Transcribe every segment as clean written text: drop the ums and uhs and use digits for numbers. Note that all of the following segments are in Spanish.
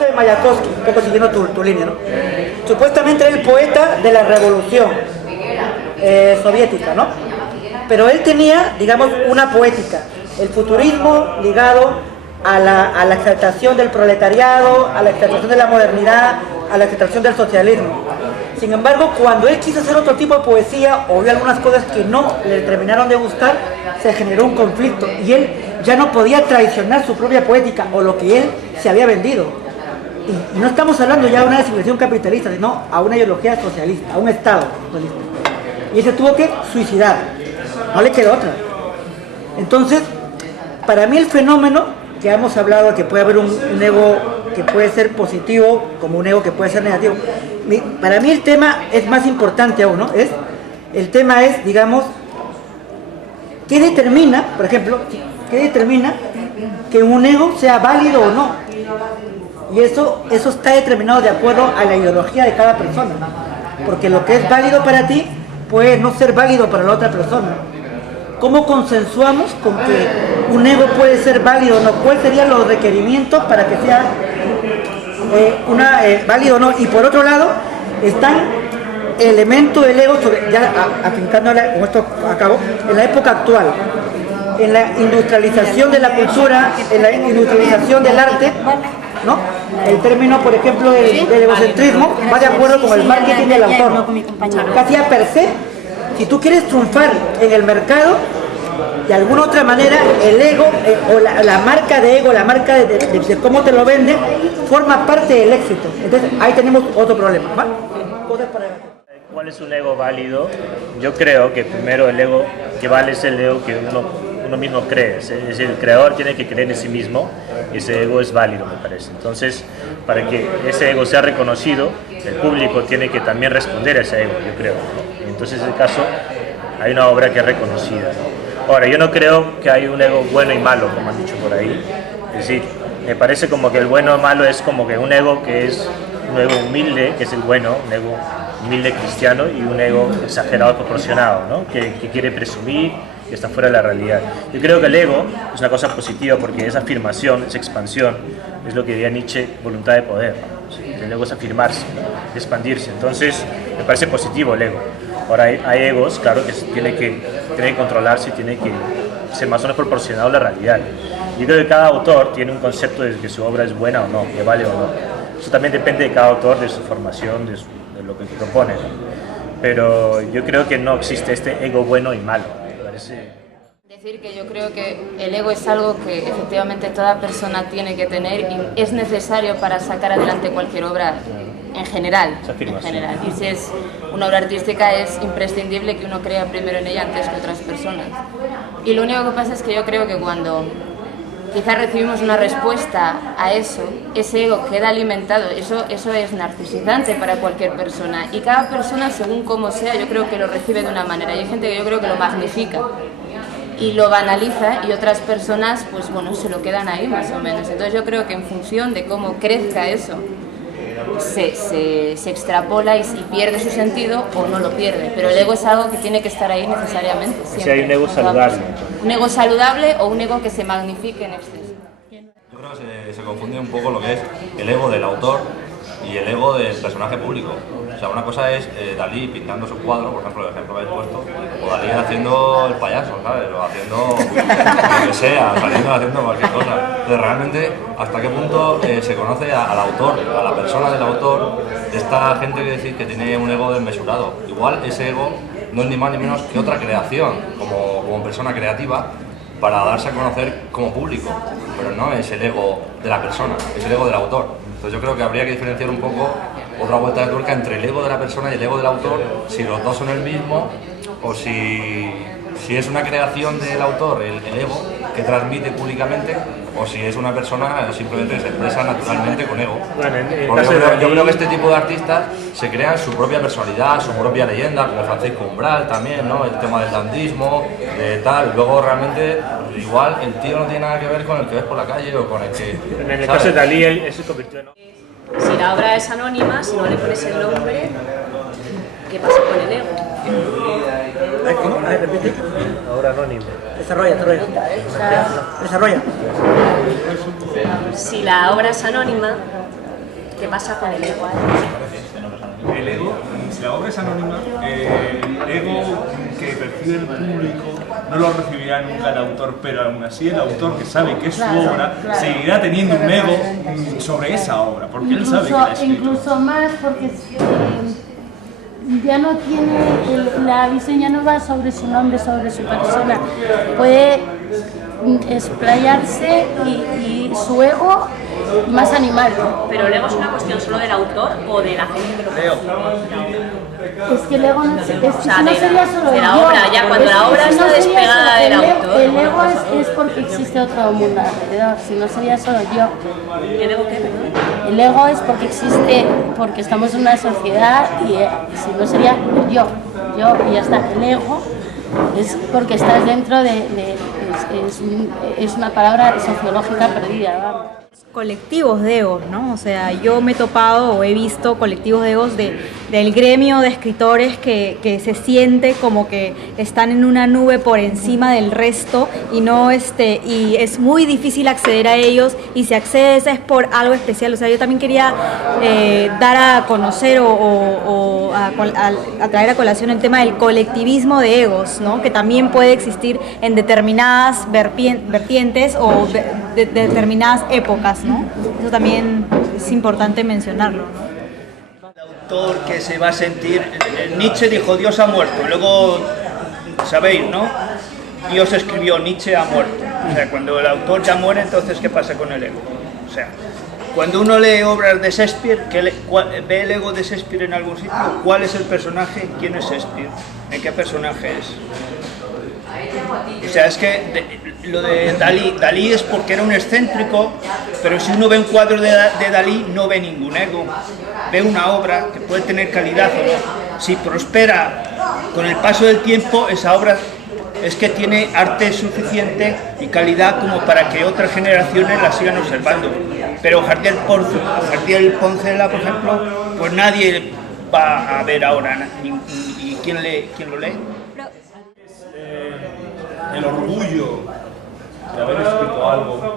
caso de Mayakovsky, un poco siguiendo tu línea, ¿no? Supuestamente era el poeta de la revolución soviética, ¿no? Pero él tenía, digamos, una poética, el futurismo ligado a la exaltación del proletariado, a la exaltación de la modernidad, a la exaltación del socialismo. Sin embargo, cuando él quiso hacer otro tipo de poesía o vio algunas cosas que no le terminaron de gustar, se generó un conflicto y él ya no podía traicionar su propia poética o lo que él se había vendido. Y no estamos hablando ya de una civilización capitalista, sino a una ideología socialista, a un Estado socialista. Y él se tuvo que suicidar, no le quedó otra. Entonces, para mí el fenómeno que hemos hablado, que puede haber un ego que puede ser positivo como un ego que puede ser negativo, para mí el tema es más importante aún, ¿no? El tema es, digamos, ¿qué determina, por ejemplo, qué determina que un ego sea válido o no? Y eso está determinado de acuerdo a la ideología de cada persona, porque lo que es válido para ti puede no ser válido para la otra persona. ¿Cómo consensuamos con que un ego puede ser válido o no? ¿Cuáles serían los requerimientos para que sea válido o no? Y por otro lado, están elementos del ego, ya afincándole con esto a cabo, en la época actual, en la industrialización de la cultura, en la industrialización del arte, ¿no? El término, por ejemplo, del egocentrismo va de acuerdo con el marketing del autor. Casi a per se, si tú quieres triunfar en el mercado, de alguna otra manera, el ego o la marca de ego, la marca de cómo te lo venden, forma parte del éxito. Entonces, ahí tenemos otro problema, ¿va? ¿Cuál es un ego válido? Yo creo que primero el ego que vale es el ego que uno mismo cree. Es decir, el creador tiene que creer en sí mismo y ese ego es válido, me parece. Entonces, para que ese ego sea reconocido, el público tiene que también responder a ese ego, yo creo, ¿no? Entonces, en ese caso, hay una obra que es reconocida. Ahora, yo no creo que hay un ego bueno y malo, como han dicho por ahí. Es decir, me parece como que el bueno o malo es como que un ego que es un ego humilde, que es el bueno, un ego humilde cristiano, y un ego exagerado, proporcionado, ¿no? que quiere presumir, que está fuera de la realidad. Yo creo que el ego es una cosa positiva porque es afirmación, es expansión, es lo que diría Nietzsche, voluntad de poder, ¿no? Sí, el ego es afirmarse, expandirse. Entonces, me parece positivo el ego. Ahora, hay egos, claro, que tiene que controlarse, tiene que ser más o menos proporcionado a la realidad. Yo creo que cada autor tiene un concepto de que su obra es buena o no, que vale o no. Eso también depende de cada autor, de su formación, de lo que propone, ¿no? Pero yo creo que no existe este ego bueno y malo. Me parece... Decir que yo creo que el ego es algo que efectivamente toda persona tiene que tener y es necesario para sacar adelante cualquier obra en general. Y si es una obra artística es imprescindible que uno crea primero en ella antes que otras personas. Y lo único que pasa es que yo creo que cuando quizás recibimos una respuesta a eso, ese ego queda alimentado, eso es narcisizante para cualquier persona y cada persona según como sea yo creo que lo recibe de una manera y hay gente que yo creo que lo magnifica y lo banaliza y otras personas pues bueno se lo quedan ahí más o menos. Entonces yo creo que en función de cómo crezca eso se extrapola y pierde su sentido o no lo pierde, pero el ego es algo que tiene que estar ahí necesariamente siempre. Si hay un ego saludable. Un ego saludable o un ego que se magnifique en exceso. Yo creo que se confunde un poco lo que es el ego del autor y el ego del personaje público. O sea, una cosa es Dalí pintando su cuadro, por ejemplo, el ejemplo que habéis puesto, o Dalí haciendo el payaso, ¿sabes? O haciendo lo que sea, haciendo cualquier cosa. Entonces, realmente, ¿hasta qué punto se conoce al autor, a la persona del autor, de esta gente que decir que tiene un ego desmesurado? Igual ese ego no es ni más ni menos que otra creación, como persona creativa, para darse a conocer como público, pero no es el ego de la persona, es el ego del autor. Entonces yo creo que habría que diferenciar un poco otra vuelta de tuerca entre el ego de la persona y el ego del autor, si los dos son el mismo o si es una creación del autor, el ego, que transmite públicamente, o si es una persona simplemente que se expresa naturalmente con ego. Porque yo creo que este tipo de artistas se crean su propia personalidad, su propia leyenda, como Francisco Umbral también, ¿no? El tema del dandismo, de tal. Luego realmente igual el tío no tiene nada que ver con el que ves por la calle o con el que... En el caso de Dalí, él se convirtió en... Si la obra es anónima, si no le pones el nombre, ¿qué pasa con el ego? ¿Cómo? A ver, repite. Ahora anónimo. Desarrolla. Si la obra es anónima, ¿Qué pasa con el ego? El ego, si la obra es anónima, el ego que percibe el público no lo recibirá nunca el autor, pero aún así el autor, que sabe que es su obra, seguirá teniendo un ego sobre esa obra, porque él sabe que la ha escrito. Incluso más, porque ya no tiene, la visión ya no va sobre su nombre, sobre su persona, puede explayarse y su ego más animal. Pero el ego es una cuestión solo del autor o de la gente que lo percibe. Es que el ego no, O sea, no sería solo de la yo. obra, ya cuando la obra está despegada del autor. El ego es porque existe otro mundo alrededor, si no sería solo yo. ¿El ego qué, perdón? El ego es porque existe, porque estamos en una sociedad y si no sería yo y ya está. El ego es porque estás dentro es una palabra sociológica perdida, vamos. Colectivos de egos, ¿no? O sea, yo me he topado o he visto colectivos de egos del gremio de escritores que se siente como que están en una nube por encima del resto y no y es muy difícil acceder a ellos, y si accedes es por algo especial. O sea, yo también quería dar a conocer o a traer a colación el tema del colectivismo de egos, ¿no? Que también puede existir en determinadas vertientes o de determinadas épocas, ¿no? Eso también es importante mencionarlo, ¿no? El autor que se va a sentir, Nietzsche dijo Dios ha muerto, luego sabéis, ¿no? Dios escribió Nietzsche ha muerto. O sea, cuando el autor ya muere, entonces ¿qué pasa con el ego? O sea, cuando uno lee obras de Shakespeare, ve el ego de Shakespeare en algún sitio, ¿cuál es el personaje? ¿Quién es Shakespeare? ¿En qué personaje es? O sea, es que lo de Dalí es porque era un excéntrico, pero si uno ve un cuadro de Dalí no ve ningún ego, ve una obra que puede tener calidad o no. Si prospera con el paso del tiempo, esa obra es que tiene arte suficiente y calidad como para que otras generaciones la sigan observando. Pero Jardiel Poncela, por ejemplo, pues nadie va a ver ahora. ¿Y quién lo lee? El orgullo de haber escrito algo,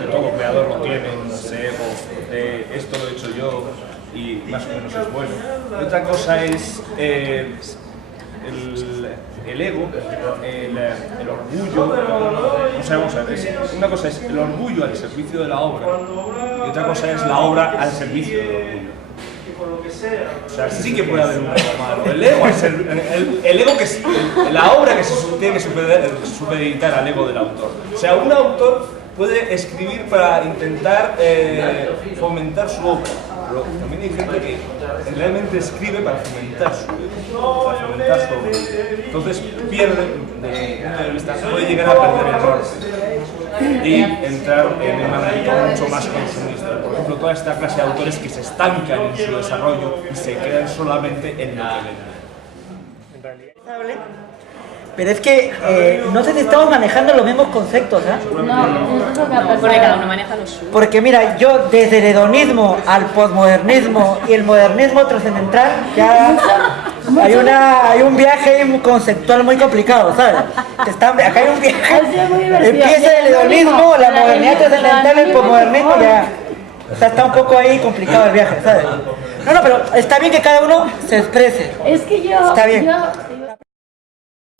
que todo creador lo tiene, ese ego de esto lo he hecho yo y más o menos es bueno. Y otra cosa es el ego, el orgullo. O sea, vamos a ver, una cosa es el orgullo al servicio de la obra y otra cosa es la obra al servicio del orgullo. O sea, sí que puede haber un ego malo. El ego es la obra que se tiene que supeditar al ego del autor. O sea, un autor puede escribir para intentar fomentar su obra, pero también hay gente que realmente escribe para fomentar su obra. Entonces pierde, desde mi punto de vista, puede llegar a perder el norte y entrar en una dinámica mucho más consumista. Por ejemplo, toda esta clase de autores que se estancan en su desarrollo y se quedan solamente en lo que venden. Pero es que no sé si estamos manejando los mismos conceptos, ¿eh? No, eso es lo que ha pasado. Porque cada uno maneja lo suyo. Porque mira, yo desde el hedonismo al posmodernismo y el modernismo trascendental, ya hay un viaje conceptual muy complicado, ¿sabes? Acá hay un viaje, empieza el hedonismo, la modernidad trascendental, el posmodernismo, ya está un poco ahí complicado el viaje, ¿sabes? No, pero está bien que cada uno se exprese. Es que yo... Está bien.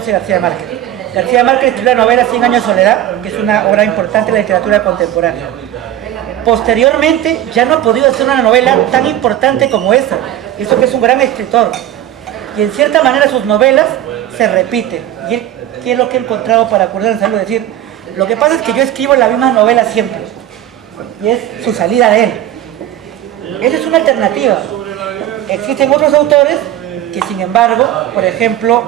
García Márquez. García Márquez escribió la novela 100 años de soledad, que es una obra importante en la literatura contemporánea. Posteriormente ya no ha podido hacer una novela tan importante como esa, eso que es un gran escritor. Y en cierta manera sus novelas se repiten. Y él, ¿qué es lo que he encontrado para acordarse algo? Decir, lo que pasa es que yo escribo la misma novela siempre, y es su salida de él. Esa es una alternativa. Existen otros autores que sin embargo, por ejemplo,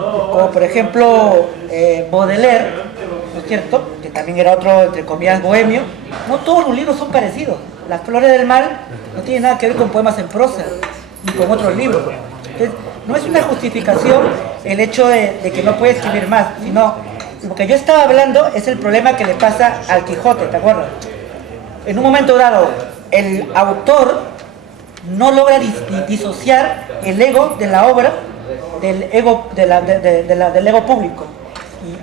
Baudelaire, ¿no es cierto?, que también era otro, entre comillas, bohemio, no todos los libros son parecidos. Las Flores del Mal no tienen nada que ver con poemas en prosa, ni con otros libros. Entonces, no es una justificación el hecho de que no puede escribir más, sino, lo que yo estaba hablando es el problema que le pasa al Quijote, ¿te acuerdas? En un momento dado, el autor no logra disociar el ego de la obra del ego, del ego público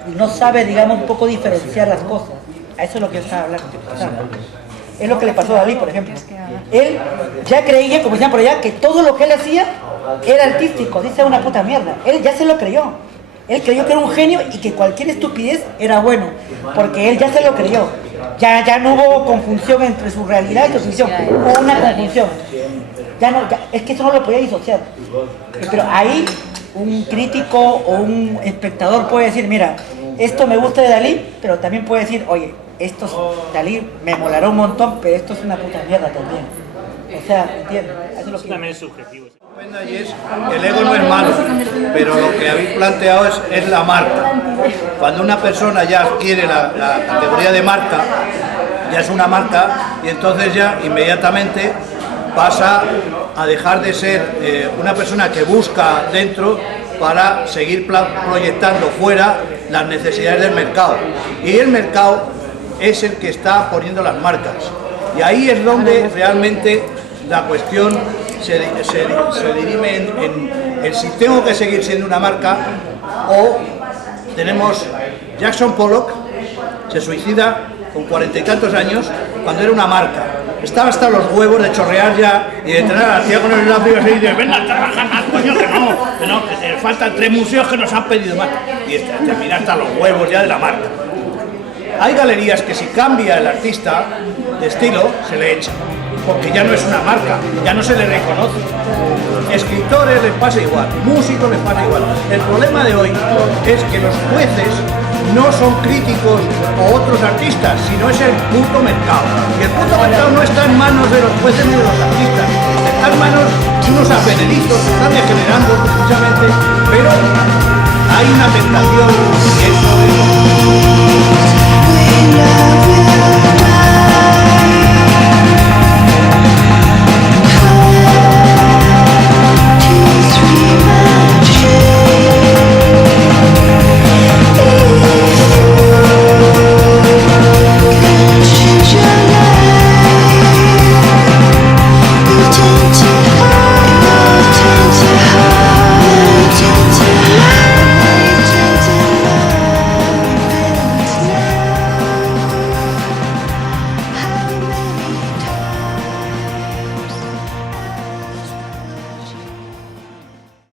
y no sabe, digamos, un poco diferenciar las cosas. A eso es lo que yo estaba hablando. Es lo que le pasó a Dalí, por ejemplo. Él ya creía, como decían por allá, que todo lo que él hacía era artístico, dice una puta mierda. Él ya se lo creyó. Él creyó que era un genio y que cualquier estupidez era bueno, porque él ya se lo creyó. Ya no hubo conjunción entre su realidad y su ficción, hubo una conjunción. Es que eso no lo podía disociar. Pero ahí un crítico o un espectador puede decir, mira, esto me gusta de Dalí, pero también puede decir, oye, Dalí me molará un montón, pero esto es una puta mierda también. O sea, ¿entiendes? Eso es lo que también es subjetivo. Y es, el ego no es malo, pero lo que habéis planteado es la marca. Cuando una persona ya adquiere la categoría de marca, ya es una marca, y entonces ya inmediatamente pasa a dejar de ser una persona que busca dentro para seguir proyectando fuera las necesidades del mercado. Y el mercado es el que está poniendo las marcas. Y ahí es donde realmente la cuestión se dirime en si tengo que seguir siendo una marca o tenemos Jackson Pollock, se suicida con 40 y tantos años cuando era una marca. Estaba hasta los huevos de chorrear ya y de tener a la tía con el lápiz y de venga a trabajar más, coño, que no, que faltan 3 museos que nos han pedido más. Y termina hasta los huevos ya de la marca. Hay galerías que si cambia el artista de estilo, se le echa, porque ya no es una marca, ya no se le reconoce. Escritores les pasa igual, músicos les pasa igual. El problema de hoy es que los jueces no son críticos o otros artistas, sino es el puto mercado. Y el puto mercado no está en manos de los jueces ni de los artistas, está en manos de unos aprendizitos que están degenerando precisamente, pero hay una tentación que es